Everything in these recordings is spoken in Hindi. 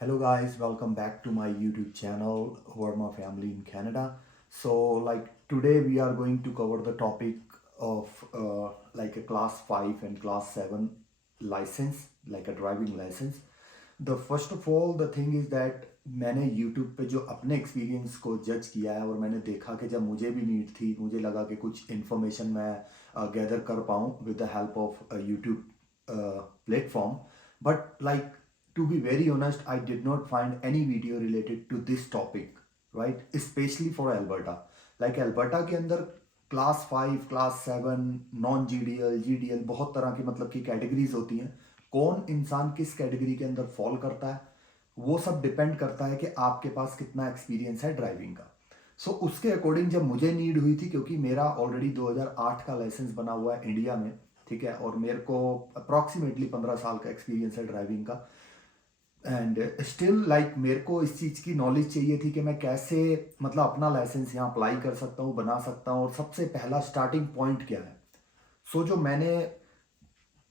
Hello guys, welcome back to my YouTube channel, Verma Family in Canada. Today we are going to cover the topic of like a class 5 and class 7 license, like a driving license. The first of all the thing is that मैंने YouTube पे जो अपने एक्सपीरियंस को जज किया है और मैंने देखा कि जब मुझे भी नीड थी, मुझे लगा कि कुछ इन्फॉर्मेशन मैं गैदर कर पाऊँ with the help of YouTube platform. But like, to be very honest, I did not find any video related to this topic, right? Especially for Alberta. Like Alberta के अंदर class 5, class 7, non GDL, GDL, बहुत तरह की मतलब की कैटेगरीज होती हैं. कौन इंसान किस कैटेगरी के अंदर फॉल करता है वो सब डिपेंड करता है कि आपके पास कितना एक्सपीरियंस है ड्राइविंग का. सो उसके अकॉर्डिंग जब मुझे नीड हुई थी, क्योंकि मेरा ऑलरेडी 2008 का लाइसेंस बना हुआ है इंडिया में, ठीक है, और मेरे को अप्रॉक्सीमेटली 15 साल का एक्सपीरियंस है ड्राइविंग का. एंड स्टिल लाइक मेरे को इस चीज़ की नॉलेज चाहिए थी कि मैं कैसे मतलब अपना लाइसेंस यहाँ अप्लाई कर सकता हूँ, बना सकता हूँ, और सबसे पहला स्टार्टिंग पॉइंट क्या है. जो मैंने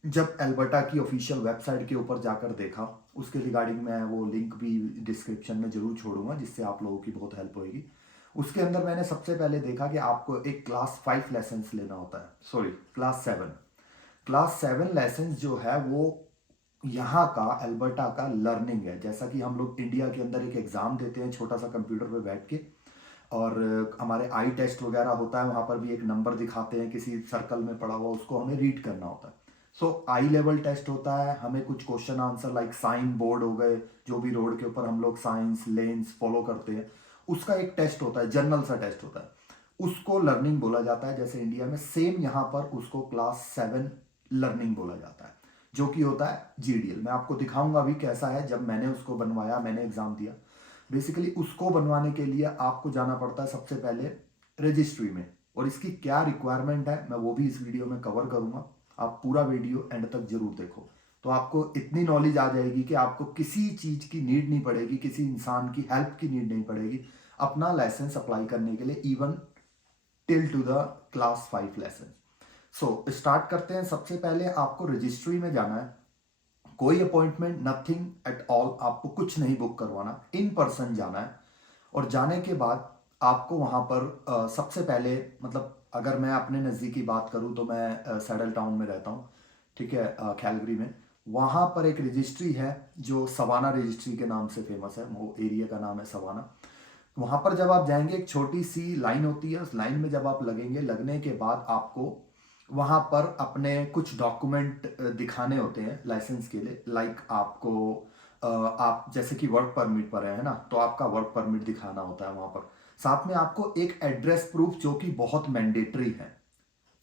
जब एल्बर्टा की ऑफिशियल वेबसाइट के ऊपर जाकर देखा, उसके रिगार्डिंग मैं वो लिंक भी डिस्क्रिप्शन में ज़रूर छोड़ूंगा जिससे आप लोगों की बहुत हेल्प होगी. उसके अंदर मैंने सबसे पहले देखा कि आपको एक क्लास 5 लाइसेंस लेना होता है, सॉरी क्लास 7 लाइसेंस जो है वो यहाँ का एल्बर्टा का लर्निंग है. जैसा कि हम लोग इंडिया के अंदर एक एग्ज़ाम देते हैं छोटा सा कंप्यूटर पे बैठ के, और हमारे आई टेस्ट वगैरह होता है, वहाँ पर भी एक नंबर दिखाते हैं किसी सर्कल में पड़ा हुआ, उसको हमें रीड करना होता है. आई लेवल टेस्ट होता है, हमें कुछ question answer like sign board हो गए, जो भी रोड के ऊपर हम लोग साइंस लेन्स फॉलो करते हैं, उसका एक टेस्ट होता है, जनरल सा टेस्ट होता है, उसको लर्निंग बोला जाता है. जैसे इंडिया में सेम यहाँ पर उसको क्लास 7 लर्निंग बोला जाता है, जो कि होता है जीडीएल. मैं आपको दिखाऊंगा अभी कैसा है. जब मैंने उसको बनवाया, मैंने एग्जाम दिया, बेसिकली उसको बनवाने के लिए आपको जाना पड़ता है सबसे पहले रजिस्ट्री में, और इसकी क्या रिक्वायरमेंट है मैं वो भी इस वीडियो में कवर करूंगा. आप पूरा वीडियो एंड तक जरूर देखो, तो आपको इतनी नॉलेज आ जाएगी कि आपको किसी चीज की नीड नहीं पड़ेगी, किसी इंसान की हेल्प की नीड नहीं पड़ेगी अपना लाइसेंस अप्लाई करने के लिए, even till to the class 5 licence. Start करते हैं. सबसे पहले आपको रजिस्ट्री में जाना है. कोई अपॉइंटमेंट नथिंग एट ऑल, आपको कुछ नहीं बुक करवाना, इन पर्सन जाना है. और जाने के बाद आपको वहां पर सबसे पहले मतलब अगर मैं अपने नज़दीकी बात करूं तो मैं सैडल टाउन में रहता हूं, ठीक है, कैलगरी में. वहां पर एक रजिस्ट्री है जो सवाना रजिस्ट्री के नाम से फेमस है, वो एरिया का नाम है सवाना. वहां पर जब आप जाएंगे एक छोटी सी लाइन होती है, उस लाइन में जब आप लगेंगे, लगने के बाद आपको वहां पर अपने कुछ डॉक्यूमेंट दिखाने होते हैं लाइसेंस के लिए. लाइक आपको आप जैसे कि वर्क परमिट पर है ना, तो आपका वर्क परमिट दिखाना होता है वहां पर. साथ में आपको एक एड्रेस प्रूफ जो कि बहुत मैंडेटरी है.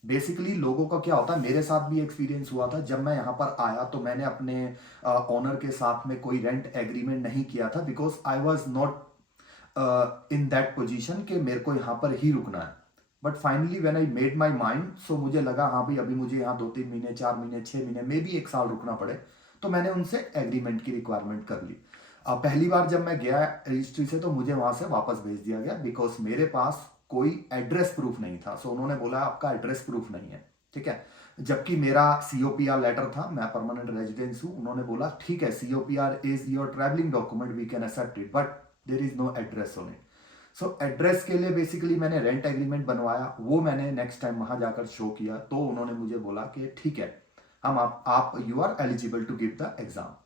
बेसिकली लोगों का क्या होता है, मेरे साथ भी एक्सपीरियंस हुआ था. जब मैं यहाँ पर आया तो मैंने अपने ओनर के साथ में कोई रेंट एग्रीमेंट नहीं किया था, because I was not in that position कि मेरे को यहाँ पर ही रुकना है. But finally when I made my mind, so मुझे लगा हाँ भाई अभी मुझे यहाँ 2-3 महीने, 4 महीने, 6 महीने, मे भी 1 साल रुकना पड़े, तो मैंने उनसे एग्रीमेंट की रिक्वायरमेंट कर ली. पहली बार जब मैं गया रजिस्ट्री से तो मुझे वहां से वापस भेज दिया गया, बिकॉज मेरे पास कोई एड्रेस प्रूफ नहीं था. उन्होंने बोला आपका एड्रेस प्रूफ नहीं है, ठीक है. जबकि मेरा सीओपीआर लेटर था, मैं परमानेंट रेजिडेंस हूं. उन्होंने बोला ठीक है, COPR is your travelling document, we can accept it, but there is no address on it. Address के लिए बेसिकली मैंने रेंट एग्रीमेंट बनवाया, वो मैंने नेक्स्ट टाइम वहां जाकर शो किया, तो उन्होंने मुझे बोला कि ठीक है, हम आप you are eligible to give the exam.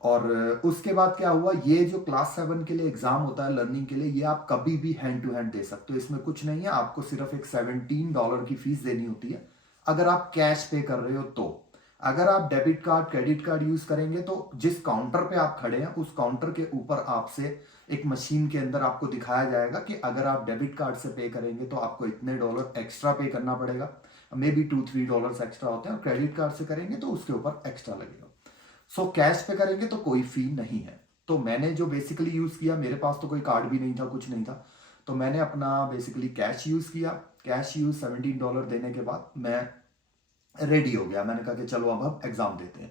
और उसके बाद क्या हुआ, ये जो क्लास 7 के लिए एग्जाम होता है लर्निंग के लिए, ये आप कभी भी हैंड टू हैंड दे सकते हो. इसमें कुछ नहीं है, आपको सिर्फ एक $17 की फीस देनी होती है अगर आप कैश पे कर रहे हो तो. अगर आप debit card, credit card use करेंगे तो जिस काउंटर पे आप खड़े हैं उस काउंटर के ऊपर आपसे एक मशीन के अंदर आपको दिखाया जाएगा कि अगर आप डेबिट कार्ड से पे करेंगे तो आपको इतने डॉलर एक्स्ट्रा पे करना पड़ेगा, मे बी $2-3 एक्स्ट्रा होते हैं, और क्रेडिट कार्ड से करेंगे तो उसके ऊपर एक्स्ट्रा लगेगा. कैश पे करेंगे तो कोई फी नहीं है. तो मैंने जो बेसिकली यूज किया, मेरे पास तो कोई कार्ड भी नहीं था, कुछ नहीं था, तो मैंने अपना बेसिकली कैश यूज किया. कैश यूज $17 देने के बाद मैं रेडी हो गया. मैंने कहा कि चलो अब हम एग्जाम देते हैं.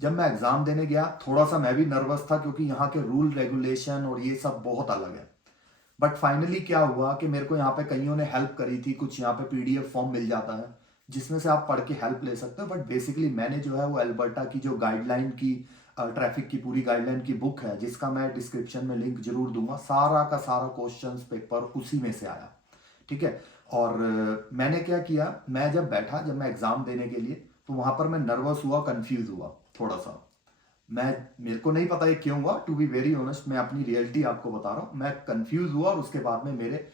जब मैं एग्जाम देने गया, थोड़ा सा मैं भी नर्वस था क्योंकि यहाँ के रूल रेगुलेशन और ये सब बहुत अलग है. बट फाइनली क्या हुआ कि मेरे को यहाँ पे कईयों ने हेल्प करी थी. कुछ यहाँ पे पीडीएफ फॉर्म मिल जाता है जिसमें से आप पढ़ के हेल्प ले सकते हो. बट बेसिकली मैंने जो है वो एल्बर्टा की जो गाइडलाइन की ट्रैफिक की पूरी गाइडलाइन की बुक है, जिसका मैं डिस्क्रिप्शन में लिंक जरूर दूंगा। सारा का सारा क्वेश्चंस पेपर उसी में से आया, ठीक है। और मैंने क्या किया, मैं जब बैठा, जब मैं एग्जाम देने के लिए, तो वहां पर मैं नर्वस हुआ, कंफ्यूज हुआ थोड़ा सा। मेरे को नहीं पता ये क्यों हुआ, टू बी वेरी ऑनेस्ट, मैं अपनी रियलिटी आपको बता रहा हूँ। मैं कंफ्यूज हुआ और उसके बाद में मेरे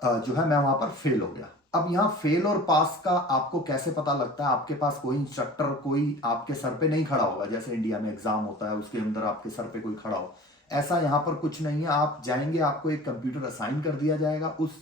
जो है मैं वहां पर फेल हो गया। अब यहाँ फेल और पास का आपको कैसे पता लगता है? आपके पास कोई इंस्ट्रक्टर, कोई आपके सर पे नहीं खड़ा होगा, जैसे इंडिया में एग्जाम होता है उसके अंदर आपके सर पे कोई खड़ा हो। ऐसा यहाँ पर कुछ नहीं है। आप जाएंगे, आपको एक कंप्यूटर असाइन कर दिया जाएगा। उस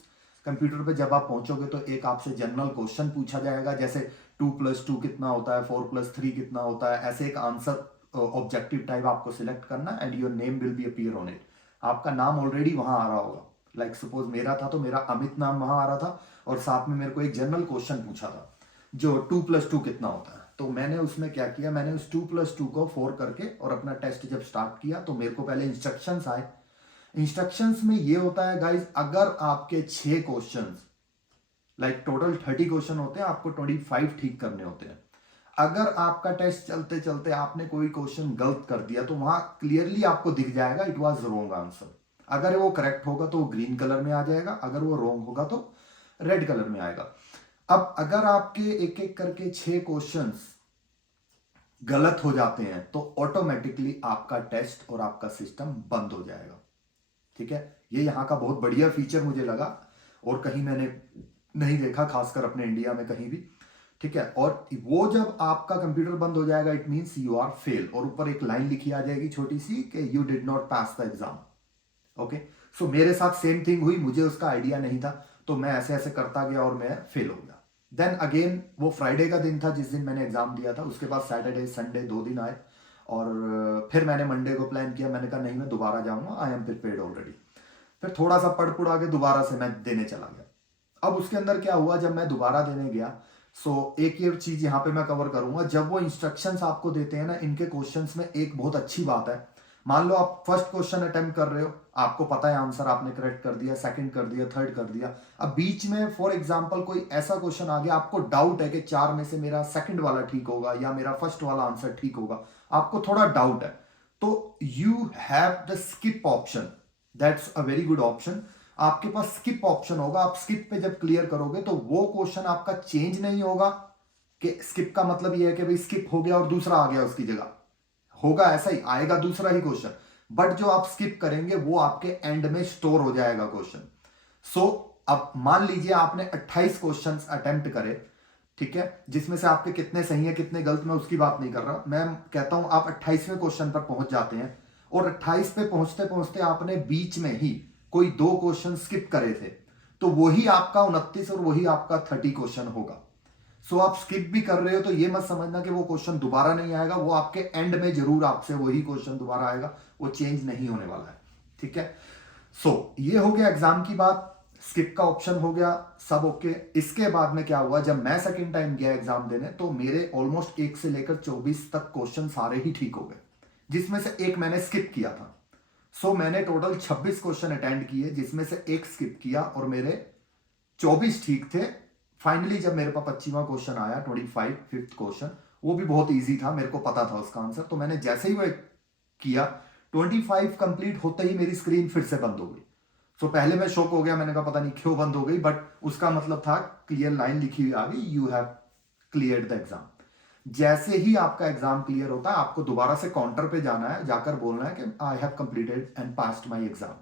कंप्यूटर पे जब आप पहुंचोगे तो एक आपसे जनरल क्वेश्चन पूछा जाएगा, जैसे 2+2 कितना होता है, 4+3 कितना होता है। ऐसे एक आंसर ऑब्जेक्टिव टाइप आपको सिलेक्ट करना, and your name will be appear on it. आपका नाम ऑलरेडी वहां आ रहा होगा। लाइक सपोज मेरा था तो मेरा अमित नाम वहां आ रहा था, और साथ में मेरे को एक जनरल क्वेश्चन पूछा था जो 2+2 कितना होता है। तो मैंने उसमें क्या किया, मैंने उस 2+2 को 4 करके और अपना टेस्ट जब स्टार्ट किया तो मेरे को पहले इंस्ट्रक्शंस आए। इंस्ट्रक्शंस में ये होता है गाइज, अगर आपके 6 क्वेश्चंस, लाइक टोटल 30 क्वेश्चन होते हैं, आपको 25 ठीक करने होते हैं। अगर आपका टेस्ट चलते चलते आपने कोई क्वेश्चन गलत कर दिया तो वहां क्लियरली आपको दिख जाएगा इट वाज रॉन्ग आंसर। अगर वो करेक्ट होगा तो वो ग्रीन कलर में आ जाएगा, अगर वो रॉन्ग होगा तो रेड कलर में आएगा। अब अगर आपके एक एक करके 6 क्वेश्चंस गलत हो जाते हैं तो ऑटोमेटिकली आपका टेस्ट और आपका सिस्टम बंद हो जाएगा, ठीक है। ये यहाँ का बहुत बढ़िया फीचर मुझे लगा, और कहीं मैंने नहीं देखा, खासकर अपने इंडिया में कहीं भी, ठीक है। और वो जब आपका कंप्यूटर बंद हो जाएगा it means you are fail, और ऊपर एक लाइन लिखी आ जाएगी छोटी सी कि you did not pass the exam. Okay, so मेरे साथ सेम थिंग हुई, मुझे उसका आइडिया नहीं था, तो मैं ऐसे ऐसे करता गया और मैं फेल हो गया। देन अगेन वो फ्राइडे का दिन था जिस दिन मैंने एग्जाम दिया था, उसके बाद सैटरडे संडे 2 दिन आए, और फिर मैंने मंडे को प्लान किया। मैंने कहा नहीं, मैं दोबारा जाऊंगा, आई एम प्रिपेयर्ड ऑलरेडी। फिर थोड़ा सा पढ़ पुढ़ा के दोबारा से मैं देने चला गया। अब उसके अंदर क्या हुआ, जब मैं दोबारा देने गया, सो एक ये चीज यहाँ पे मैं कवर करूंगा। जब वो इंस्ट्रक्शंस आपको देते हैं ना, इनके क्वेश्चंस में एक बहुत अच्छी बात है। मान लो आप फर्स्ट क्वेश्चन अटेम्प्ट कर रहे हो, आपको पता है आंसर, आपने करेक्ट कर दिया, सेकंड कर दिया, थर्ड कर दिया। अब बीच में फॉर एग्जांपल कोई ऐसा क्वेश्चन आ गया, आपको डाउट है कि 4 में से मेरा सेकंड वाला ठीक होगा या मेरा फर्स्ट वाला आंसर ठीक होगा, आपको थोड़ा डाउट है, तो you have the skip option. That's a very good option. आपके पास स्किप ऑप्शन होगा, आप स्किप पे जब क्लियर करोगे तो वो क्वेश्चन आपका चेंज नहीं होगा। कि स्किप का मतलब ये है कि भाई स्किप हो गया और दूसरा आ गया उसकी जगह, होगा ऐसा ही, आएगा दूसरा ही क्वेश्चन, बट जो आप स्किप करेंगे वो आपके एंड में स्टोर हो जाएगा क्वेश्चन। सो अब मान लीजिए आपने 28 क्वेश्चंस अटेम्प्ट करे, ठीक है, जिसमें से आपके कितने सही है कितने गलत, मैं उसकी बात नहीं कर रहा। मैं कहता हूं आप 28वें क्वेश्चन पर पहुंच जाते हैं, और 28 पे पहुंचते पहुंचते आपने बीच में ही कोई 2 क्वेश्चन स्किप करे थे, तो वही आपका 29 और वही आपका 30 क्वेश्चन होगा। सो आप स्किप भी कर रहे हो तो ये मत समझना कि वो क्वेश्चन दोबारा नहीं आएगा, वो आपके एंड में जरूर आपसे वही क्वेश्चन दोबारा आएगा, वो चेंज नहीं होने वाला है, ठीक है। सो ये हो गया एग्जाम की बात, स्किप का ऑप्शन हो गया, सब ओके। इसके बाद में क्या हुआ, जब मैं सेकंड टाइम गया एग्जाम देने तो मेरे ऑलमोस्ट 1 से लेकर 24 तक क्वेश्चन सारे ही ठीक हो गए, जिसमें से एक मैंने स्किप किया था। सो मैंने टोटल 26 क्वेश्चन अटेंड किए, जिसमें से एक स्किप किया और मेरे 24 ठीक थे। फाइनली जब मेरे पास 25वां क्वेश्चन आया, 25 फिफ्थ क्वेश्चन, वो भी बहुत इजी था, मेरे को पता था उसका आंसर, तो मैंने जैसे ही वो किया 25 कंप्लीट होते ही मेरी स्क्रीन फिर से बंद हो गई। सो पहले मैं शॉक हो गया, मैंने कहा पता नहीं क्यों बंद हो गई, बट उसका मतलब था क्लियर लाइन लिखी हुई आ गई, you have clear the exam. जैसे ही आपका एग्जाम क्लियर होता है आपको दोबारा से काउंटर पे जाना है, जाकर बोलना है कि I have completed and passed my exam.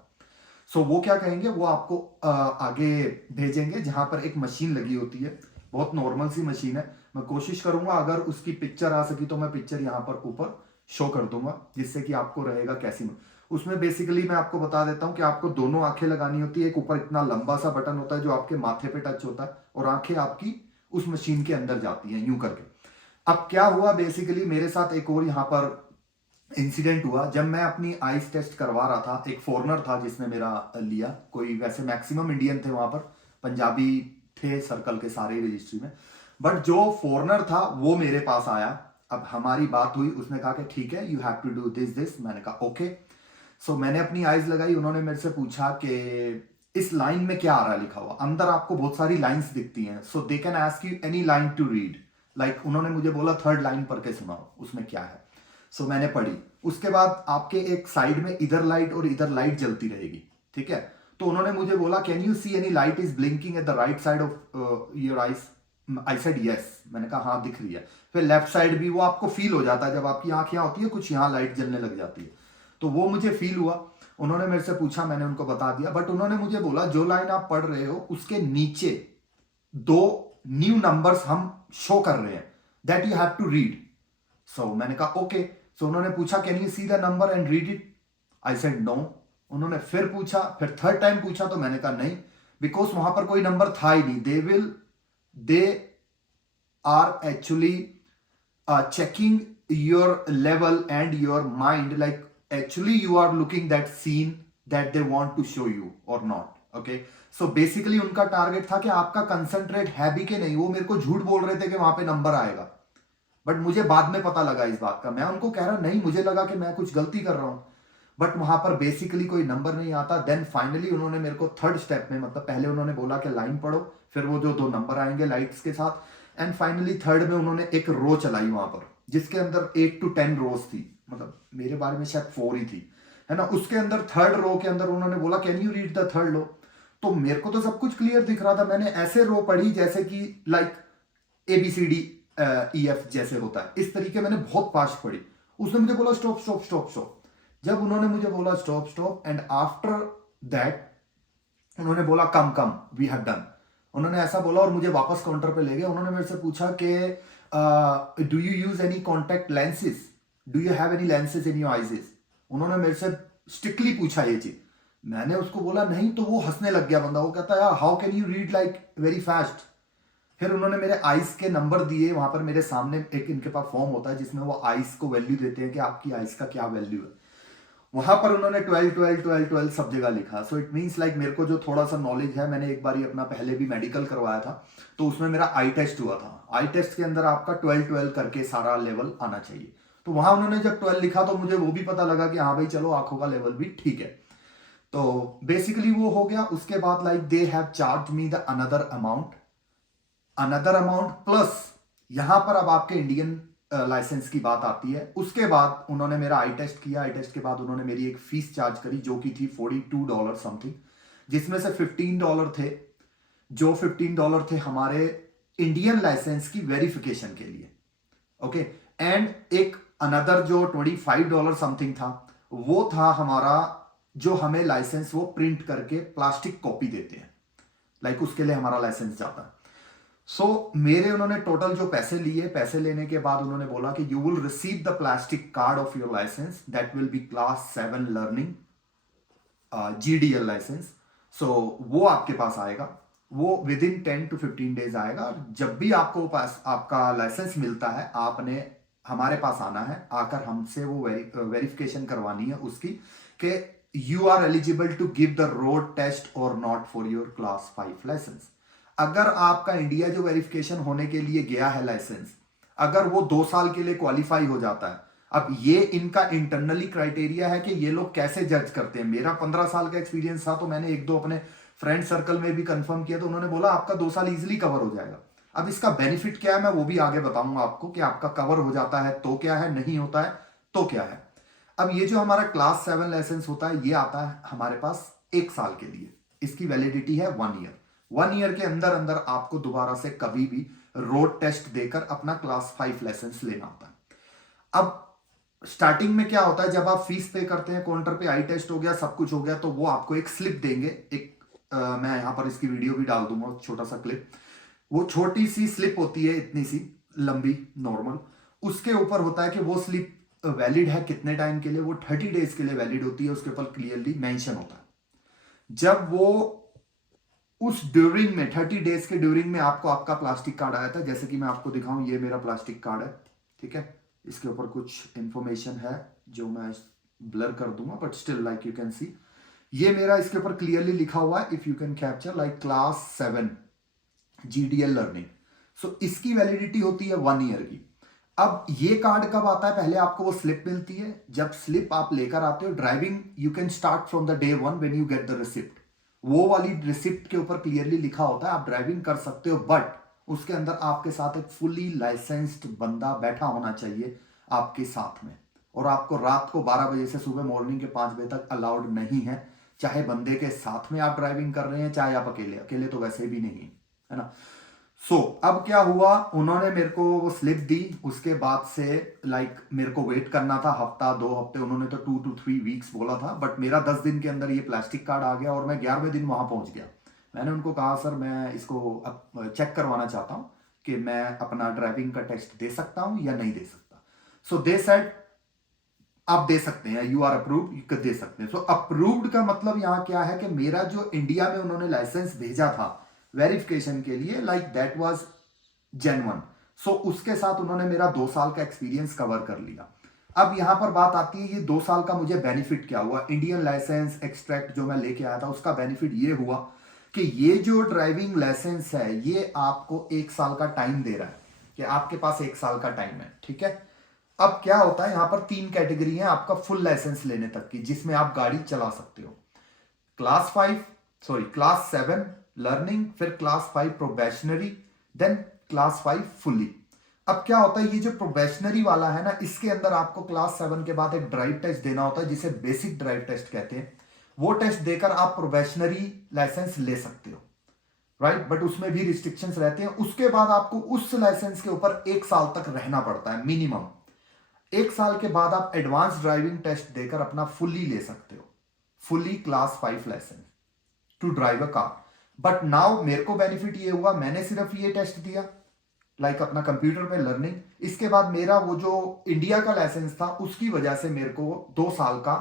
So वो क्या कहेंगे, वो आपको आगे भेजेंगे जहां पर एक मशीन लगी होती है, बहुत नॉर्मल सी मशीन है। मैं कोशिश करूंगा अगर उसकी पिक्चर आ सकी तो मैं पिक्चर यहां पर ऊपर शो कर दूंगा, जिससे कि आपको रहेगा कैसी। उसमें बेसिकली मैं आपको बता देता हूं कि आपको दोनों आंखें लगानी होती है, एक ऊपर इतना लंबा सा बटन होता है जो आपके माथे पे टच होता है, और आंखें आपकी उस मशीन के अंदर जाती हैं यूं करके। अब क्या हुआ, बेसिकली मेरे साथ एक और यहां पर इंसिडेंट हुआ। जब मैं अपनी आइस टेस्ट करवा रहा था, एक फॉरेनर था जिसने मेरा लिया, कोई वैसे मैक्सिमम इंडियन थे वहां पर, पंजाबी थे सर्कल के सारे रजिस्ट्री में, बट जो फॉरेनर था वो मेरे पास आया। अब हमारी बात हुई, उसने कहा कि ठीक है you have to do this this, मैंने कहा ओके। सो मैंने अपनी आइज लगाई, उन्होंने मेरे से पूछा कि इस लाइन में क्या आ रहा है लिखा हुआ, अंदर आपको बहुत सारी लाइंस दिखती हैं, so they can ask you any line to read. Like उन्होंने मुझे बोला 3rd लाइन पढ़ के सुनाओ उसमें क्या है। सो मैंने पढ़ी, उसके बाद आपके एक साइड में इधर लाइट और इधर लाइट जलती रहेगी, ठीक है। तो उन्होंने मुझे बोला can you see any light is blinking at the right side of your eyes. I said yes, मैंने कहा हाँ दिख रही है। फिर लेफ्ट साइड भी वो आपको फील हो जाता है, जब आपकी आंख यहाँ होती है कुछ यहाँ लाइट जलने लग जाती है, तो वो मुझे फील हुआ। उन्होंने मेरे से पूछा, मैंने उनको बता दिया, बट उन्होंने मुझे बोला जो लाइन आप पढ़ रहे हो उसके नीचे 2 न्यू नंबर्स हम शो कर रहे हैं, that you have to read. So मैंने कहा ओके। सो उन्होंने पूछा can you see the number and read it. I said no. उन्होंने फिर पूछा, फिर थर्ड टाइम पूछा, तो मैंने कहा नहीं, बिकॉज वहां पर कोई नंबर था ही नहीं। They are actually checking your level and your mind, like actually you are looking that scene that they want to show you or not. Okay, so basically उनका टारगेट था कि आपका कंसंट्रेट है भी कि नहीं। वो मेरे को झूठ बोल रहे थे कि वहां पे नंबर आएगा, बट मुझे बाद में पता लगा इस बात का। मैं उनको कह रहा नहीं, मुझे लगा कि मैं कुछ गलती कर रहा हूं, बट वहां पर बेसिकली कोई नंबर नहीं आता। देन फाइनली उन्होंने मेरे को थर्ड स्टेप में, मतलब पहले उन्होंने बोला कि लाइन पढ़ो, फिर वो जो 2 नंबर आएंगे लाइट्स के साथ, एंड फाइनली थर्ड में उन्होंने एक रो चलाई वहां पर जिसके अंदर 8 to 10 रोज थी, मतलब मेरे बारे में शायद 4 ही थी, है ना। उसके अंदर थर्ड रो के अंदर उन्होंने बोला can you read the third row. तो मेरे को तो सब कुछ क्लियर दिख रहा था, मैंने ऐसे रो पढ़ी जैसे कि लाइक ABCD EF जैसे होता है, इस तरीके मैंने बहुत फास्ट पढ़ी। उसने मुझे बोला स्टॉप स्टॉप स्टॉप स्टॉप। जब उन्होंने मुझे बोला stop stop, and after that उन्होंने बोला कम कम वी हैव डन, उन्होंने ऐसा बोला और मुझे वापस काउंटर पे ले गए। उन्होंने मेरे से पूछा कि do you use any contact lenses, do you have any lenses in your eyes. उन्होंने मेरे से स्ट्रिक्टली पूछा ये चीज। मैंने उसको बोला नहीं, तो वो हंसने लग गया बंदा। वो कहता है how can you read like very fast. फिर उन्होंने मेरे आइस के नंबर दिए। वहां पर मेरे सामने एक इनके पास फॉर्म होता है जिसमें वो आइस को वैल्यू देते हैं कि आपकी आइस का क्या वैल्यू है। वहां पर उन्होंने 12 12 12 12 सब जगह लिखा। सो इट मीन्स लाइक मेरे को जो थोड़ा सा नॉलेज है, मैंने एक बार अपना पहले भी मेडिकल करवाया था, तो उसमें मेरा आई टेस्ट हुआ था। आई टेस्ट के अंदर आपका 12 12 करके सारा लेवल आना चाहिए। तो वहां उन्होंने जब 12 लिखा तो मुझे वो भी पता लगा कि हाँ भाई चलो आंखों का लेवल भी ठीक है। तो बेसिकली वो हो गया। उसके बाद like they have charge me the another amount plus, यहां पर अब आपके इंडियन लाइसेंस की बात आती है। उसके बाद उन्होंने मेरा आई टेस्ट किया। आई टेस्ट के बाद उन्होंने मेरी एक फीस चार्ज करी जो कि थी $42 समथिंग, जिसमें से $15 थे, जो $15 थे हमारे इंडियन लाइसेंस की वेरिफिकेशन के लिए। ओके, एंड एक अनदर जो $25 समथिंग था, वो था हमारा जो हमें लाइसेंस वो प्रिंट करके प्लास्टिक कॉपी देते हैं, लाइक उसके लिए हमारा लाइसेंस जाता है। सो मेरे उन्होंने टोटल जो पैसे लिए, पैसे लेने के बाद उन्होंने बोला कि you will receive the plastic card of your licence that will be class 7 learning GDL licence. So वो आपके पास आएगा, वो विद इन 10 to 15 डेज आएगा। और जब भी आपको पास आपका लाइसेंस मिलता है, आपने हमारे पास आना है, आकर हमसे वो वेरिफिकेशन करवानी है उसकी कि you are eligible to give the road test और not for your class 5 licence. अगर आपका इंडिया जो वेरिफिकेशन होने के लिए गया है लाइसेंस, अगर वो 2 साल के लिए क्वालिफाई हो जाता है, अब ये इनका इंटरनली क्राइटेरिया है कि ये लोग कैसे जज करते हैं। मेरा 15 साल का एक्सपीरियंस था, तो मैंने 1-2 अपने फ्रेंड सर्कल में भी कंफर्म किया, तो उन्होंने बोला आपका 2 साल इजिली कवर हो जाएगा। अब इसका बेनिफिट क्या है मैं वो भी आगे बताऊंगा आपको कि आपका कवर हो जाता है तो क्या है, नहीं होता है तो क्या है। अब ये जो हमारा क्लास 7 लाइसेंस होता है, ये आता है हमारे पास 1 साल के लिए। इसकी वैलिडिटी है 1 ईयर। 1 ईयर के अंदर अंदर आपको दोबारा से कभी भी रोड टेस्ट देकर अपना क्लास 5 लाइसेंस लेना होता है। अब स्टार्टिंग में क्या होता है, जब आप फीस पे करते हैं काउंटर पे, आई टेस्ट हो गया, सब कुछ हो गया, तो वो आपको एक स्लिप देंगे। एक मैं यहां पर इसकी वीडियो भी डाल दूंगा, छोटा सा क्लिप। वो छोटी सी स्लिप होती है, इतनी सी लंबी नॉर्मल। उसके ऊपर होता है कि वो स्लिप वैलिड है कितने टाइम के लिए, वो 30 डेज के लिए वैलिड होती है। उसके ऊपर क्लियरली मेंशन होता है। जब वो उस ड्यूरिंग में 30 डेज के ड्यूरिंग में आपको आपका प्लास्टिक कार्ड आया था, जैसे कि मैं आपको दिखाऊं, ये मेरा प्लास्टिक कार्ड है, ठीक है। इसके ऊपर कुछ इंफॉर्मेशन है जो मैं ब्लर कर दूंगा, but still like you can see, ये मेरा इसके ऊपर क्लियरली लिखा हुआ है, if you can capture, like class 7 GDL learning. So इसकी वैलिडिटी होती है 1 ईयर की। अब ये कार्ड कब आता है, पहले आपको वो स्लिप मिलती है। जब स्लिप आप लेकर आते हो, driving you can start from the day 1 when you get the receipt. वो वाली रिसिप्ट के ऊपर क्लियरली लिखा होता है आप ड्राइविंग कर सकते हो, बट उसके अंदर आपके साथ एक फुली लाइसेंस्ड बंदा बैठा होना चाहिए आपके साथ में, और आपको रात को 12 बजे से सुबह मॉर्निंग के 5 बजे तक अलाउड नहीं है, चाहे बंदे के साथ में आप ड्राइविंग कर रहे हैं चाहे आप अकेले, अकेले तो वैसे भी नहीं है ना। अब क्या हुआ, उन्होंने मेरे को वो स्लिप दी, उसके बाद से मेरे को वेट करना था हफ्ता 2 हफ्ते, उन्होंने तो 2 to 3 weeks बोला था, बट मेरा 10 दिन के अंदर ये प्लास्टिक कार्ड आ गया और मैं 11वें दिन वहां पहुंच गया। मैंने उनको कहा सर मैं इसको चेक करवाना चाहता हूं कि मैं अपना ड्राइविंग का टेस्ट दे सकता हूं या नहीं दे सकता। सो दे सेड आप दे सकते हैं, यू आर अप्रूव्ड, दे सकते हैं। सो अप्रूव्ड का मतलब यहां क्या है कि मेरा जो इंडिया में उन्होंने लाइसेंस भेजा था वेरिफिकेशन के लिए, दैट वाज जेन्युइन। सो उसके साथ उन्होंने मेरा 2 साल का एक्सपीरियंस कवर कर लिया। अब यहां पर बात आती है ये 2 साल का मुझे बेनिफिट क्या हुआ, इंडियन लाइसेंस एक्सट्रैक्ट जो मैं लेके आया था उसका बेनिफिट ये हुआ कि ये जो ड्राइविंग लाइसेंस है ये आपको 1 साल का टाइम दे रहा है, कि आपके पास 1 साल का टाइम है, ठीक है। अब क्या होता है, यहां पर 3 कैटेगरी है आपका फुल लाइसेंस लेने तक की, जिसमें आप गाड़ी चला सकते हो। क्लास 7 लर्निंग, फिर class 5 probationary, then class 5 fully. अब क्या होता है, ये जो प्रोबेशनरी वाला है ना, इसके अंदर आपको क्लास 7 के बाद एक ड्राइव टेस्ट देना होता है जिसे बेसिक ड्राइव टेस्ट कहते हैं। वो टेस्ट देकर आप प्रोबेशनरी लाइसेंस ले सकते हो, राइट, बट उसमें भी रिस्ट्रिक्शंस रहते हैं। उसके बाद आपको उस लाइसेंस के ऊपर 1 साल तक रहना पड़ता है मिनिमम। 1 साल के बाद आप एडवांस ड्राइविंग टेस्ट देकर अपना फुल्ली ले सकते हो, fully class 5 licence to drive a car. But now मेरे को बेनिफिट ये हुआ, मैंने सिर्फ ये टेस्ट दिया अपना कंप्यूटर पे लर्निंग, इसके बाद मेरा वो जो इंडिया का लाइसेंस था उसकी वजह से मेरे को 2 साल का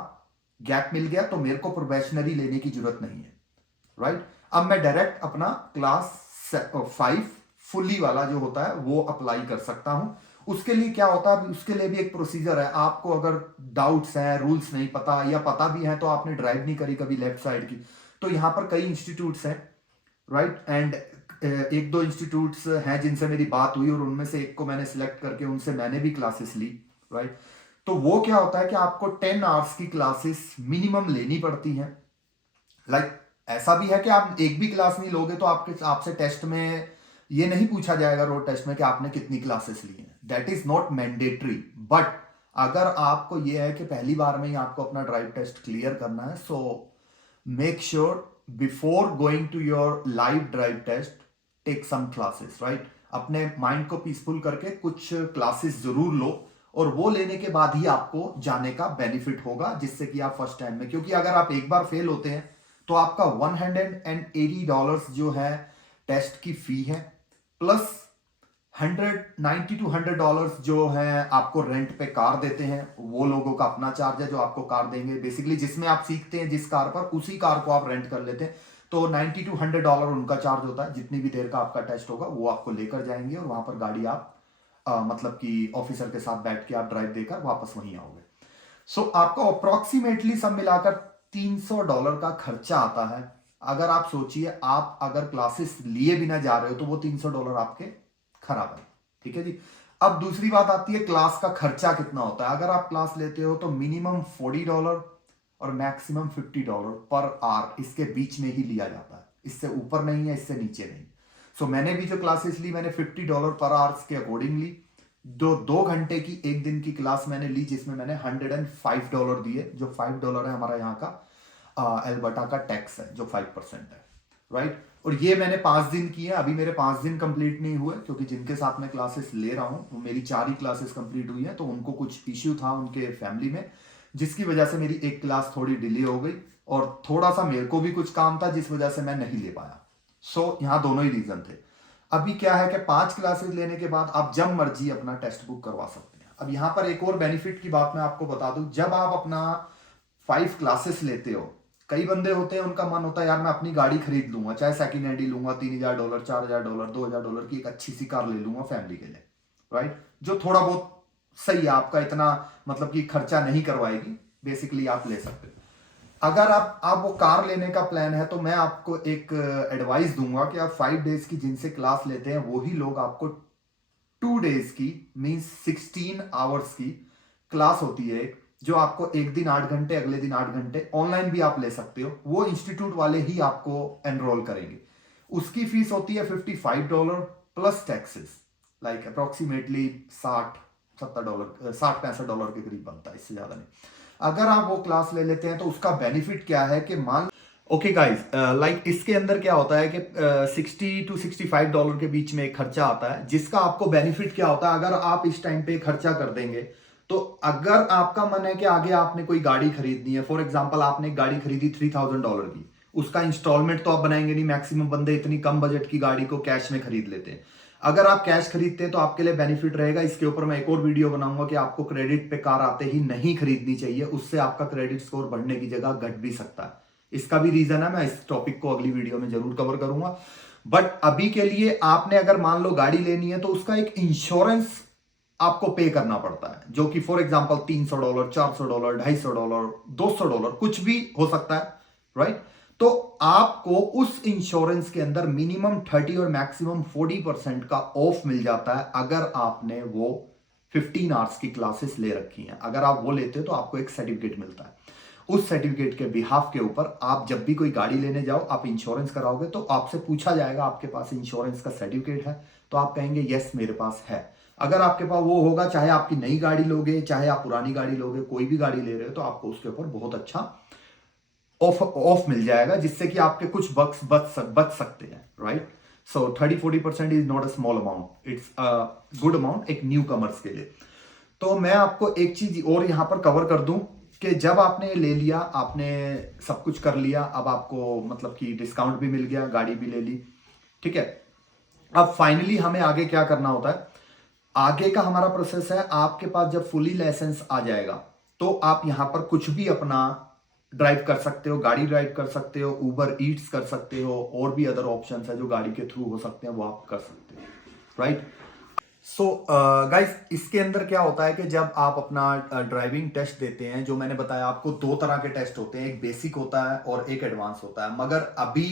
गैप मिल गया, तो मेरे को प्रोबेशनरी लेने की जरूरत नहीं है, राइट। अब मैं डायरेक्ट अपना क्लास 5 फुल्ली वाला जो होता है वो अप्लाई कर सकता हूं। उसके लिए क्या होता है, उसके लिए भी एक प्रोसीजर है। आपको अगर डाउट्स हैं, रूल्स नहीं पता या पता भी है तो आपने ड्राइव नहीं करी कभी लेफ्ट साइड की, तो यहां पर कई इंस्टीट्यूट्स हैं, राइट, एंड 1-2 इंस्टीट्यूट्स हैं जिनसे मेरी बात हुई और उनमें से एक को मैंने सिलेक्ट करके उनसे मैंने भी क्लासेस ली, राइट। तो वो क्या होता है कि आपको 10 आवर्स की क्लासेस मिनिमम लेनी पड़ती हैं। ऐसा भी है कि आप एक भी क्लास नहीं लोगे तो आपसे टेस्ट में ये नहीं पूछा जाएगा रोड टेस्ट में कि आपने कितनी क्लासेस ली हैं, that is not mandatory. But अगर आपको ये है कि पहली बार में ही आपको अपना ड्राइव टेस्ट क्लियर करना है, so make sure before going to your live drive test take some classes, right. अपने माइंड को पीसफुल करके कुछ क्लासेस जरूर लो, और वो लेने के बाद ही आपको जाने का बेनिफिट होगा, जिससे कि आप फर्स्ट टाइम में, क्योंकि अगर आप एक बार फेल होते हैं तो आपका $180 जो है टेस्ट की फी है, प्लस $90 to $100 जो है आपको रेंट पे कार देते हैं, वो लोगों का अपना चार्ज है जो आपको कार देंगे। बेसिकली जिसमें आप सीखते हैं जिस कार पर, उसी कार को आप रेंट कर लेते हैं, तो $90 to $100 उनका चार्ज होता है। जितनी भी देर का आपका टेस्ट होगा वो आपको लेकर जाएंगे और वहां पर गाड़ी आप मतलब कि ऑफिसर के साथ बैठ के आप ड्राइव देकर वापस वहीं आओगे। सो आपको अप्रोक्सीमेटली सब मिलाकर $300 का खर्चा आता है। अगर आप सोचिए, आप अगर क्लासेस लिए बिना जा रहे हो तो वो $300 आपके खराब है, ठीक है जी। अब दूसरी बात आती है क्लास का खर्चा कितना होता है। अगर आप क्लास लेते हो तो मिनिमम $40 और मैक्सिमम $50 पर आवर, इसके बीच में ही लिया जाता है, इससे ऊपर नहीं है, इससे नीचे नहीं। सो मैंने भी जो क्लासेस ली मैंने $50 पर आवर्स के अकॉर्डिंग ली। 2 घंटे की एक दिन की क्लास मैंने ली जिसमें मैंने $105 दिए, जो $5 है हमारा यहाँ का एल्बर्टा का टैक्स है जो 5% है, राइट। और ये मैंने 5 दिन किए, अभी मेरे 5 दिन कंप्लीट नहीं हुए, क्योंकि जिनके साथ मैं क्लासेस ले रहा हूँ वो मेरी 4 ही क्लासेस कंप्लीट हुई है, तो उनको कुछ इश्यू था उनके फैमिली में, जिसकी वजह से मेरी एक क्लास थोड़ी डिले हो गई, और थोड़ा सा मेरे को भी कुछ काम था जिस वजह से मैं नहीं ले पाया। सो यहाँ दोनों ही रीजन थे। अभी क्या है कि 5 क्लासेस लेने के बाद आप जब मर्जी अपना टेस्ट बुक करवा सकते हैं। अब यहाँ पर एक और बेनिफिट की बात मैं आपको बता दूं, जब आप अपना 5 क्लासेस लेते हो, कई बंदे होते हैं उनका मन होता है यार मैं अपनी गाड़ी खरीद लूंगा, चाहे सेकंड हैंड ही लूंगा, $3000 $4000 $2000 की एक अच्छी सी कार ले लूंगा फैमिली के लिए, राइट, जो थोड़ा बहुत सही है, आपका इतना मतलब कि खर्चा नहीं करवाएगी, बेसिकली आप ले सकते हो। अगर आप वो कार लेने का प्लान है तो मैं आपको एक एडवाइस दूंगा कि आप 5 डेज की जिनसे क्लास लेते हैं वही लोग आपको 2 डेज की मींस 16 आवर्स की क्लास होती है, जो आपको एक दिन 8 घंटे, अगले दिन 8 घंटे, ऑनलाइन भी आप ले सकते हो, वो इंस्टीट्यूट वाले ही आपको एनरोल करेंगे। उसकी फीस होती है $55 प्लस टैक्सेस, अप्रोक्सीमेटली 60 $70 $60-65 के करीब बनता है, इससे ज्यादा नहीं। अगर आप वो क्लास ले लेते हैं तो उसका बेनिफिट क्या है कि मान ओके गाइस, लाइक इसके अंदर क्या होता है कि $60 to $65 के बीच में एक खर्चा आता है, जिसका आपको बेनिफिट क्या होता है अगर आप इस टाइम पे खर्चा कर देंगे। तो अगर आपका मन है कि आगे आपने कोई गाड़ी खरीदनी है, फॉर एग्जांपल आपने एक गाड़ी खरीदी $3000 की, उसका इंस्टॉलमेंट तो आप बनाएंगे नहीं, मैक्सिमम बंदे इतनी कम बजट की गाड़ी को कैश में खरीद लेते हैं। अगर आप कैश खरीदते हैं तो आपके लिए बेनिफिट रहेगा। इसके ऊपर मैं एक और वीडियो बनाऊंगा कि आपको क्रेडिट पे कार आते ही नहीं खरीदनी चाहिए, उससे आपका क्रेडिट स्कोर बढ़ने की जगह घट भी सकता है। इसका भी रीजन है, मैं इस टॉपिक को अगली वीडियो में जरूर कवर करूंगा। बट अभी के लिए आपने अगर मान लो गाड़ी लेनी है तो उसका एक इंश्योरेंस आपको पे करना पड़ता है, जो कि फॉर एग्जांपल $300, $400, $250, $200 कुछ भी हो सकता है, राइट। तो आपको उस इंश्योरेंस के अंदर मिनिमम 30 और मैक्सिमम 40% का ऑफ मिल जाता है अगर आपने वो 15 आवर्स की क्लासेस ले रखी हैं। अगर आप वो लेते हो तो आपको एक सर्टिफिकेट मिलता है। उस सर्टिफिकेट के बिहाफ के ऊपर आप जब भी कोई गाड़ी लेने जाओ, आप इंश्योरेंस कराओगे तो आपसे पूछा जाएगा आपके पास इंश्योरेंस का सर्टिफिकेट है, तो आप कहेंगे यस मेरे पास है। अगर आपके पास वो होगा, चाहे आपकी नई गाड़ी लोगे चाहे आप पुरानी गाड़ी लोगे, कोई भी गाड़ी ले रहे हो, तो आपको उसके ऊपर बहुत अच्छा ऑफ मिल जाएगा, जिससे कि आपके कुछ बक्स बच सकते हैं, right. So 30-40% is not a small amount, it's a good amount एक न्यू कमर्स के लिए। तो मैं आपको एक चीज और यहां पर कवर कर दूं कि जब आपने ले लिया, आपने सब कुछ कर लिया, अब आपको मतलब कि डिस्काउंट भी मिल गया, गाड़ी भी ले ली, ठीक है। अब फाइनली हमें आगे क्या करना होता है? आगे का हमारा प्रोसेस है, आपके पास जब फुली लाइसेंस आ जाएगा तो आप यहां पर कुछ भी अपना ड्राइव कर सकते हो, गाड़ी ड्राइव कर सकते हो, उबर ईट्स कर सकते हो, और भी अदर ऑप्शन है जो गाड़ी के थ्रू हो सकते हैं, वो आप कर सकते हो, राइट। सो गाइस, इसके अंदर क्या होता है कि जब आप अपना ड्राइविंग टेस्ट देते हैं, जो मैंने बताया आपको 2 तरह के टेस्ट होते हैं, एक बेसिक होता है और एक एडवांस होता है। मगर अभी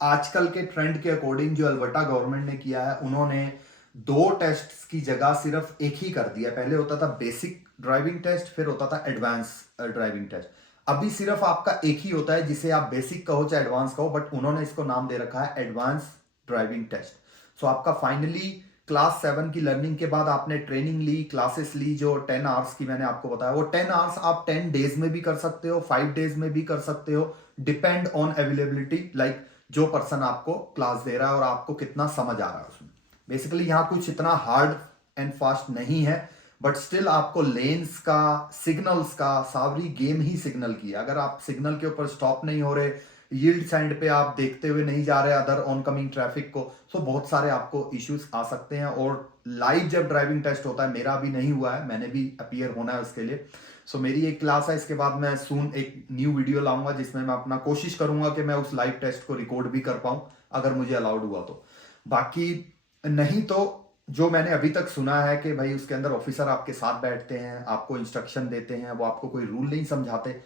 आजकल के ट्रेंड के अकॉर्डिंग जो अल्बर्टा गवर्नमेंट ने किया है, उन्होंने 2 टेस्ट की जगह सिर्फ एक ही कर दिया। पहले होता था बेसिक ड्राइविंग टेस्ट, फिर होता था एडवांस ड्राइविंग टेस्ट। अभी सिर्फ आपका एक ही होता है, जिसे आप बेसिक कहो चाहे एडवांस कहो, बट उन्होंने इसको नाम दे रखा है एडवांस ड्राइविंग टेस्ट। सो आपका फाइनली क्लास 7 की लर्निंग के बाद आपने ट्रेनिंग ली, क्लासेस ली, जो 10 आवर्स की मैंने आपको बताया, वो 10 आवर्स आप 10 डेज में भी कर सकते हो, 5 डेज में भी कर सकते हो, डिपेंड ऑन अवेलेबिलिटी, लाइक जो पर्सन आपको क्लास दे रहा है और आपको कितना समझ आ रहा है उसमें। बेसिकली यहां कुछ इतना हार्ड एंड फास्ट नहीं है, बट स्टिल आपको लेन्स का, सिग्नल्स का, सारी गेम ही सिग्नल की है। अगर आप सिग्नल के ऊपर स्टॉप नहीं हो रहे, यील्ड साइड पे आप देखते हुए नहीं जा रहे अदर ऑनकमिंग ट्रैफिक को, तो बहुत सारे आपको इश्यूज आ सकते हैं। और लाइव जब ड्राइविंग टेस्ट होता है, मेरा भी नहीं हुआ है, मैंने भी अपीयर होना है उसके लिए। सो मेरी एक क्लास है, इसके बाद मैं सून एक न्यू वीडियो लाऊंगा जिसमें मैं अपना कोशिश करूंगा कि मैं उस लाइव टेस्ट को रिकॉर्ड भी कर पाऊं, अगर मुझे अलाउड हुआ तो। बाकी नहीं तो जो मैंने अभी तक सुना है कि भाई उसके अंदर ऑफिसर आपके साथ बैठते हैं, आपको इंस्ट्रक्शन देते हैं, वो आपको कोई रूल नहीं समझाते,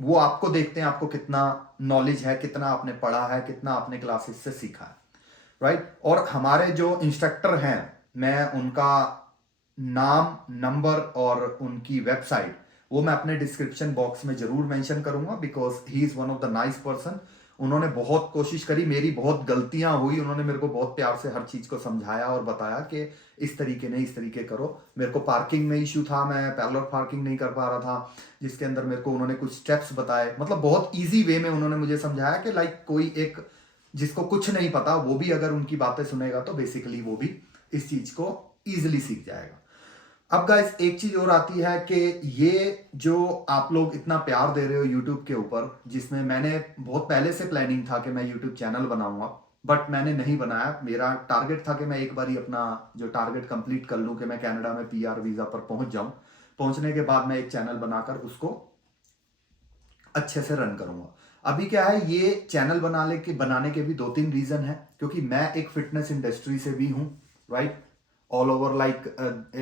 वो आपको देखते हैं आपको कितना नॉलेज है, कितना आपने पढ़ा है, कितना आपने क्लासेस से सीखा है, राइट। और हमारे जो इंस्ट्रक्टर हैं, मैं उनका नाम, नंबर और उनकी वेबसाइट वो मैं अपने डिस्क्रिप्शन बॉक्स में जरूर मेंशन करूंगा, because he is one of the nice person. उन्होंने बहुत कोशिश करी, मेरी बहुत गलतियां हुई, उन्होंने मेरे को बहुत प्यार से हर चीज को समझाया और बताया कि इस तरीके नहीं, इस तरीके करो। मेरे को पार्किंग में इश्यू था, मैं पैरेलल पार्किंग नहीं कर पा रहा था, जिसके अंदर मेरे को उन्होंने कुछ स्टेप्स बताए, मतलब बहुत ईजी वे में उन्होंने मुझे समझाया कि लाइक कोई एक जिसको कुछ नहीं पता वो भी अगर उनकी बातें सुनेगा तो बेसिकली वो भी इस चीज को ईजिली सीख जाएगा। अब गाइस एक चीज और आती है कि ये जो आप लोग इतना प्यार दे रहे हो YouTube के ऊपर, जिसमें मैंने बहुत पहले से प्लानिंग था कि मैं YouTube चैनल बनाऊंगा, बट मैंने नहीं बनाया। मेरा टारगेट था कि मैं एक बार ही अपना जो टारगेट कंप्लीट कर लूं कि मैं कनाडा में PR वीजा पर पहुंच जाऊं, पहुंचने के बाद मैं एक चैनल बनाकर उसको अच्छे से रन करूंगा। अभी क्या है, ये चैनल बनाने के भी 2-3 रीजन है, क्योंकि मैं एक फिटनेस इंडस्ट्री से भी हूं, right. All over like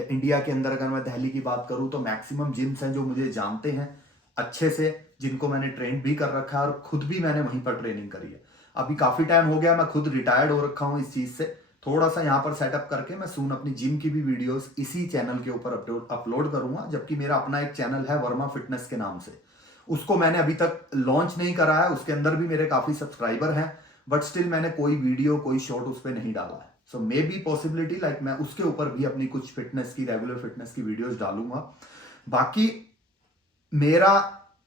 India के अंदर अगर मैं दिल्ली की बात करूं तो मैक्सिमम जिम्स हैं जो मुझे जानते हैं अच्छे से, जिनको मैंने ट्रेन भी कर रखा है और खुद भी मैंने वहीं पर ट्रेनिंग करी है। अभी काफी टाइम हो गया, मैं खुद रिटायर्ड हो रखा हूं इस चीज से, थोड़ा सा यहाँ पर सेटअप करके मैं सून अपनी जिम की भी वीडियोस इसी चैनल के ऊपर अपलोड करूंगा। जबकि मेरा अपना एक चैनल है वर्मा फिटनेस के नाम से, उसको मैंने अभी तक लॉन्च नहीं करा है, उसके अंदर भी मेरे काफी सब्सक्राइबर हैं, बट स्टिल मैंने कोई वीडियो, कोई शॉर्ट उस पर नहीं डाला है। सो मे बी पॉसिबिलिटी लाइक मैं उसके ऊपर भी अपनी कुछ फिटनेस की, रेगुलर फिटनेस की वीडियोस डालूंगा। बाकी मेरा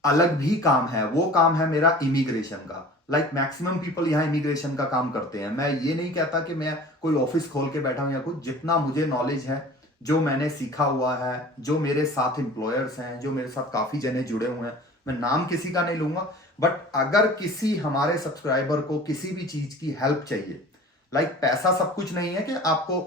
अलग भी काम है, वो काम है मेरा इमिग्रेशन का। लाइक मैक्सिमम पीपल यहाँ इमिग्रेशन का काम करते हैं। मैं ये नहीं कहता कि मैं कोई ऑफिस खोल के बैठा हूं या कुछ। जितना मुझे नॉलेज है, जो मैंने सीखा हुआ है, जो मेरे साथ एम्प्लॉयर्स हैं, जो मेरे साथ काफी जने जुड़े हुए हैं, मैं नाम किसी का नहीं लूंगा, बट अगर किसी हमारे सब्सक्राइबर को किसी भी चीज की हेल्प चाहिए, लाइक पैसा सब कुछ नहीं है कि आपको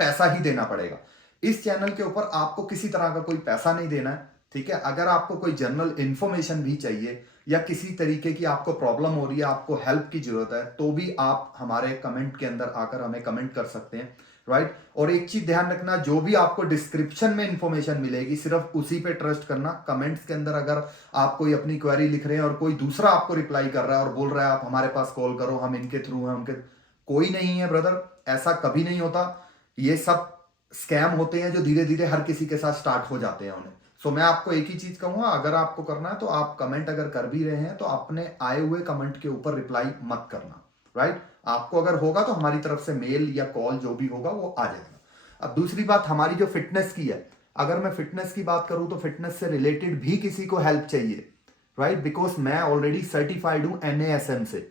पैसा ही देना पड़ेगा। इस चैनल के ऊपर आपको किसी तरह का कोई पैसा नहीं देना है, ठीक है। अगर आपको कोई जनरल इंफॉर्मेशन भी चाहिए या किसी तरीके की आपको प्रॉब्लम हो रही है, आपको हेल्प की जरूरत है, तो भी आप हमारे कमेंट के अंदर आकर हमें कमेंट कर सकते हैं, राइट। और एक चीज ध्यान रखना, जो भी आपको डिस्क्रिप्शन में इंफॉर्मेशन मिलेगी सिर्फ उसी पे ट्रस्ट करना। कमेंट्स के अंदर अगर आप कोई अपनी क्वेरी लिख रहे हैं और कोई दूसरा आपको रिप्लाई कर रहा है और बोल रहा है आप हमारे पास कॉल करो, हम इनके थ्रू हैं, उनके, कोई नहीं है ब्रदर, ऐसा कभी नहीं होता। ये सब स्कैम होते हैं जो धीरे धीरे हर किसी के साथ स्टार्ट हो जाते हैं उन्हें। सो मैं आपको एक ही चीज कहूंगा, अगर आपको करना है तो आप कमेंट अगर कर भी रहे हैं तो अपने आए हुए कमेंट के ऊपर रिप्लाई मत करना, राइट। आपको अगर होगा तो हमारी तरफ से मेल या कॉल जो भी होगा वो आ जाएगा। अब दूसरी बात हमारी जो फिटनेस की है, अगर मैं फिटनेस की बात करूं तो फिटनेस से रिलेटेड भी किसी को हेल्प चाहिए, राइट, बिकॉज मैं ऑलरेडी सर्टिफाइड हूं NASM से,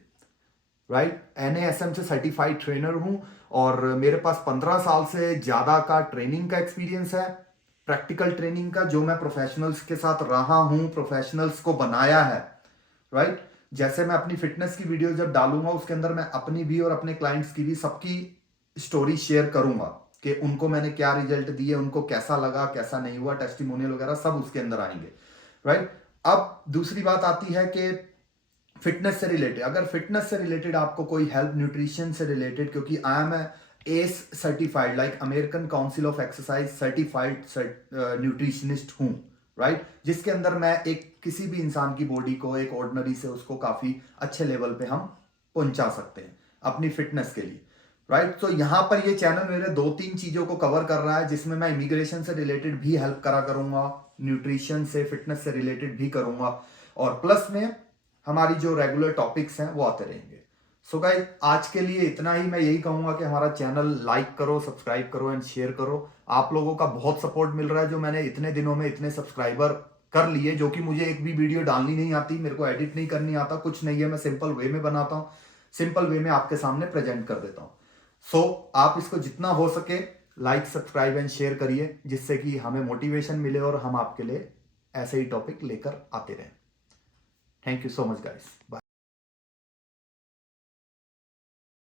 राइट। NASM से सर्टिफाइड ट्रेनर हूं और मेरे पास 15 साल से ज्यादा का ट्रेनिंग का एक्सपीरियंस है, प्रैक्टिकल ट्रेनिंग का, जो मैं प्रोफेशनल्स के साथ रहा हूं, प्रोफेशनल्स को बनाया है, राइट। जैसे मैं अपनी फिटनेस की वीडियो जब डालूंगा उसके अंदर मैं अपनी भी और अपने क्लाइंट्स की भी सबकी स्टोरी शेयर करूंगा कि उनको मैंने क्या रिजल्ट दिए, उनको कैसा लगा, कैसा नहीं हुआ, टेस्टिमोनियल वगैरह सब उसके अंदर आएंगे, राइट। अब दूसरी बात आती है कि फिटनेस से रिलेटेड, अगर फिटनेस से रिलेटेड आपको कोई हेल्प, न्यूट्रिशन से रिलेटेड, क्योंकि I am S certified, like American council of exercise certified nutritionist हूं, राइट, जिसके अंदर मैं एक किसी भी इंसान की बॉडी को, एक ऑर्डिनरी से उसको काफी अच्छे लेवल पे हम पहुंचा सकते हैं अपनी फिटनेस के लिए, राइट। तो यहां पर ये चैनल मेरे 2-3 चीजों को कवर कर रहा है, जिसमें मैं इमिग्रेशन से रिलेटेड भी हेल्प करा करूंगा, न्यूट्रिशन से, फिटनेस से रिलेटेड भी करूंगा, और प्लस में हमारी जो रेगुलर टॉपिक्स हैं वो आते रहेंगे। सो गाइस, आज के लिए इतना ही। मैं यही कहूंगा कि हमारा चैनल लाइक करो, सब्सक्राइब करो एंड शेयर करो। आप लोगों का बहुत सपोर्ट मिल रहा है, जो मैंने इतने दिनों में इतने सब्सक्राइबर कर लिए, जो कि मुझे एक भी वीडियो डालनी नहीं आती, मेरे को एडिट नहीं करनी आता, कुछ नहीं है, मैं सिंपल वे में बनाता हूँ, सिंपल वे में आपके सामने प्रेजेंट कर देता हूँ। सो आप इसको जितना हो सके लाइक, सब्सक्राइब एंड शेयर करिए, जिससे कि हमें मोटिवेशन मिले और हम आपके लिए ऐसे ही टॉपिक लेकर आते रहें। Thank you so much, guys. Bye.